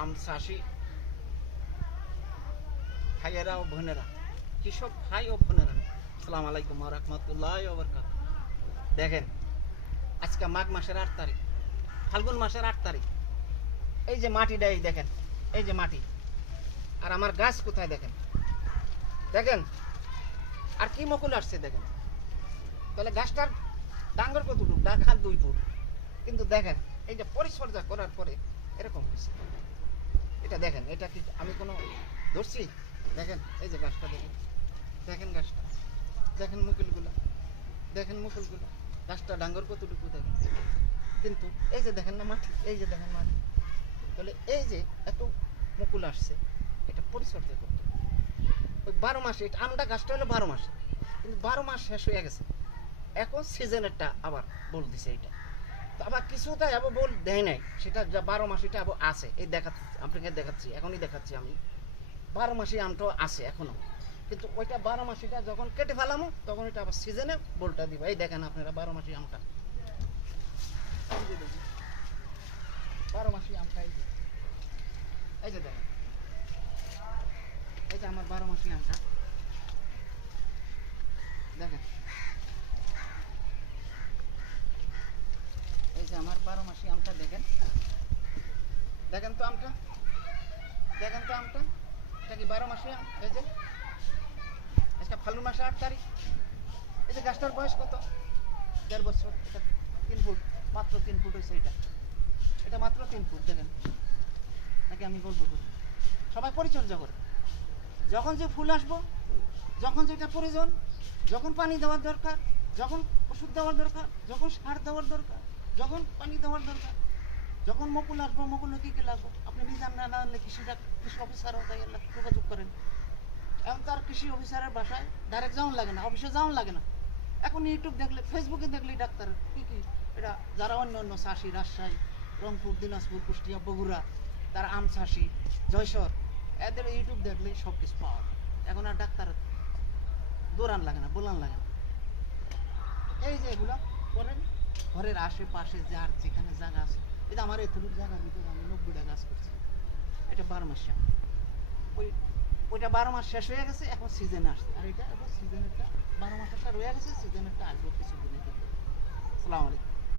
আম চাষি ভাইয়েরা ও বোনেরা, কৃষক ভাই ও বোনেরা, আসসালামু আলাইকুম ওয়া রাহমাতুল্লাহি ওয়া বারাকাতুহু। দেখেন, আজকে মাঘ মাসের 8 তারিখ, ফাল্গুন মাসের 8 তারিখ। এই যে মাটিটা, এই দেখেন, এই যে মাটি, আর আমার গাছ কোথায় দেখেন, দেখেন আর কি মুকুল আসছে দেখেন। তাহলে গাছটার ডাঙ্গর কতটুকু, ডাঙ্গার 2 ফুট, কিন্তু দেখেন এই যে পরিচর্যা করার পরে এরকম হয়েছে। এটা দেখেন, এটা কি আমি কোনো ধরছি? দেখেন এই যে গাছটা, দেখেন দেখেন গাছটা, দেখেন মুকুলগুলো, দেখেন মুকুলগুলো, গাছটা ডাঙ্গর কতটুকু দেখেন। কিন্তু এই যে দেখেন না মাটি, এই যে দেখেন মাটি, তাহলে এই যে এত মুকুল আসছে, এটা পরিচর্যা করতে ওই 12 মাসে। এটা আমটা গাছটা হলো 12 মাসে, কিন্তু 12 মাস শেষ হয়ে গেছে, এখন সিজনেরটা আবার বল দিছে। এইটা তো আবার কিছুটা আবার বল দেয় নাই, সেটা যা 12 মাস এটা আবার আছে। এই দেখাচ্ছি আপনাকে, দেখাচ্ছি এখনই দেখাচ্ছি আমি। 12 মাসে আমটাও আছে এখনো, কিন্তু ওইটা 12 মাসিটা যখন কেটে ফেলামো তখন এটা আবার সিজনে বলটা দিব। এই দেখেন আপনারা 12 মাসি আমটা, 12 মাসি আমটা, এই যে দেখেন, এই যে আমার 12 মাসি আমটা দেখেন, এই যে আমার 12 মাসি আমটা দেখেন, দেখেন তো আমটা, দেখেন তো আমটা, এটা কি 12 মাসি আম? এই যে আজকে ফাল্গুন মাসে 8 তারিখ। এই যে গাছটার বয়স কত? 1.5 বছর। এটা 3 ফুট, মাত্র 3 ফুট হয়েছে। এটা মাত্র 3 ফুট। দেখেন নাকি আমি বলবো, সবাই পরিচর্যা করে। যখন যে ফুল আসবো, যখন যেটা প্রয়োজন, যখন পানি দেওয়ার দরকার, যখন ওষুধ দেওয়ার দরকার, যখন সার দেওয়ার দরকার, যখন পানি দেওয়ার দরকার, যখন মুকুল আসবো, মুকুল কি কি লাগবো আপনি নিজে না আনলে কৃষি অফিসারও তাই যোগাযোগ করেন। এখন তার কৃষি অফিসারের বাসায় ডাইরেক্ট যাওয়ান লাগে না, অফিসে যাওয়ান লাগে না। এখন ইউটিউব দেখলে, ফেসবুকে দেখলে ডাক্তার কি কি এটা, যারা অন্য অন্য চাষি, রাজশাহী, রংপুর, দিনাজপুর, কুষ্টিয়া, বগুড়া, তারা আম চাষি, জয়সর, এদের ইউটিউব দেখলেই সব কিছু পাওয়া যায়। এখন আর ডাক্তার দৌড়ান লাগে না, বলান লাগে না। এই যে এগুলো করেন ঘরের আশেপাশে যার যেখানে জায়গা আছে। এটা আমার এতটুকু জায়গার ভিতরে আমি 90টা গাছ করছি। এটা 12 মাস। ওইটা 12 মাস শেষ হয়ে গেছে, এখন সিজনে আসছে। আর এটা এখন সিজনেরটা 12 মাসেরটা রয়ে গেছে, সিজনেরটা আসবে কিছুদিনের ভিতরে। আসসালামু আলাইকুম।